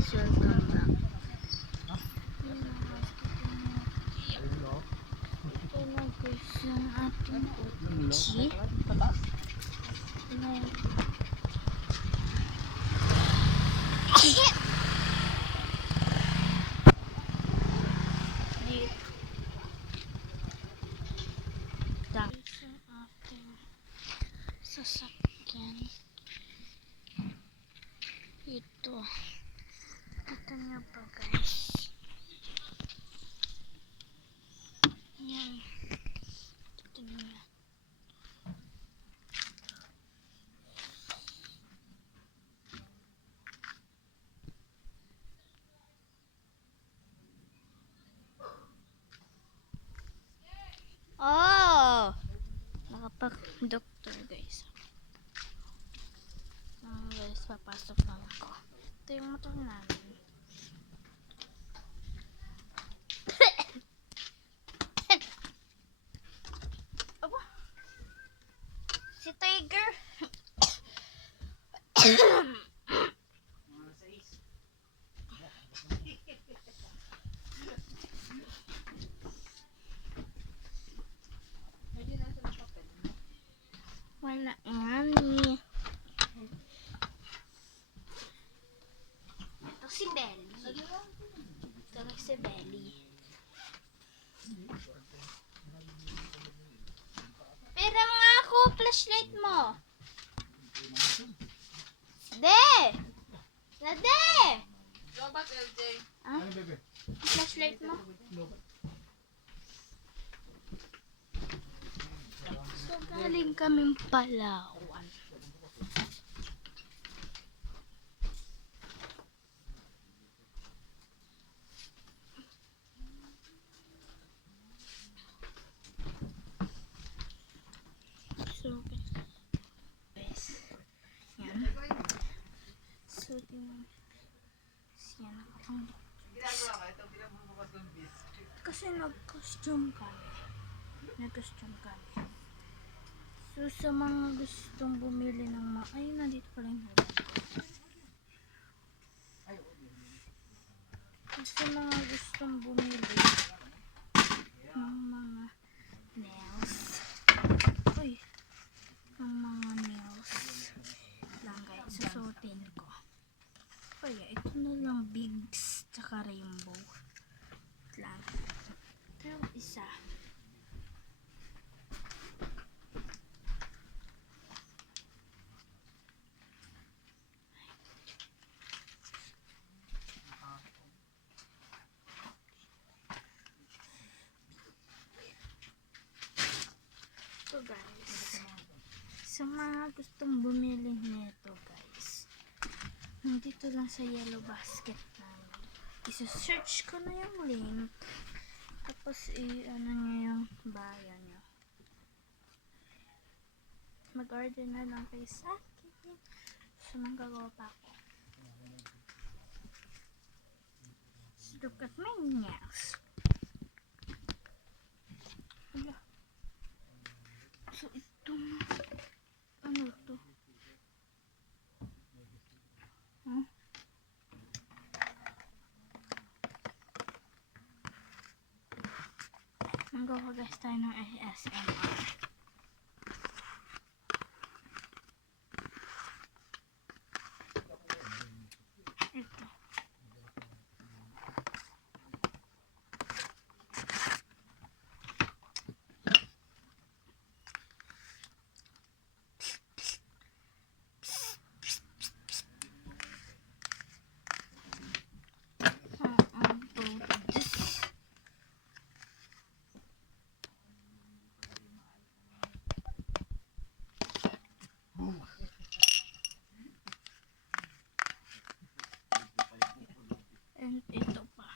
guys, welcome back. Ito na guys yung ating uchi. Dito yung ating sasakyan. Ito nyo pa guys. Yan. Ito nyo yan. Oh! Nakapag-doktor guys. Guys, papasok na ako. Ito yung motor namin. Aba! Si Tiger! Wala ani. Ito si Belly. Ito si Belly. Pera nga ako, flashlight mo. De! Nade! Robot LJ. Ah? Flashlight mo? So, galing kaming Palawan. So, guys. Yan. So, yan. Nakapang kasi nag-costume kami. So, sa mga gustong bumili ng mga... Ay, nandito pala yung hubad ko. Sa mga gustong bumili ng mga nails. Uy! Ng mga nails lang guys. Susuotin ko. Kaya, ito na lang bigs tsaka rainbow. Lang. Ito yung isa. Ito guys. Sa mga gustong bumili nito guys. Nandito lang sa yellow basket namin. Isa-search ko na yung link. Tapos i-ano nyo yung bio nyo. Mag-order na lang kayo sa akin. So, manggagawa pa ako. So, look at my nails. Wala. So, itong ano to? Huh? Magawa guys tayo ng ASMR. Ito. And ito pa.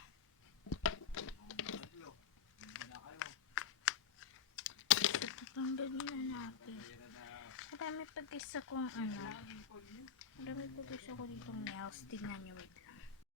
So, tatanggalin na natin. Marami pag isa kong ano. Marami pag isa ko ditong nails. Tignan nyo, wait.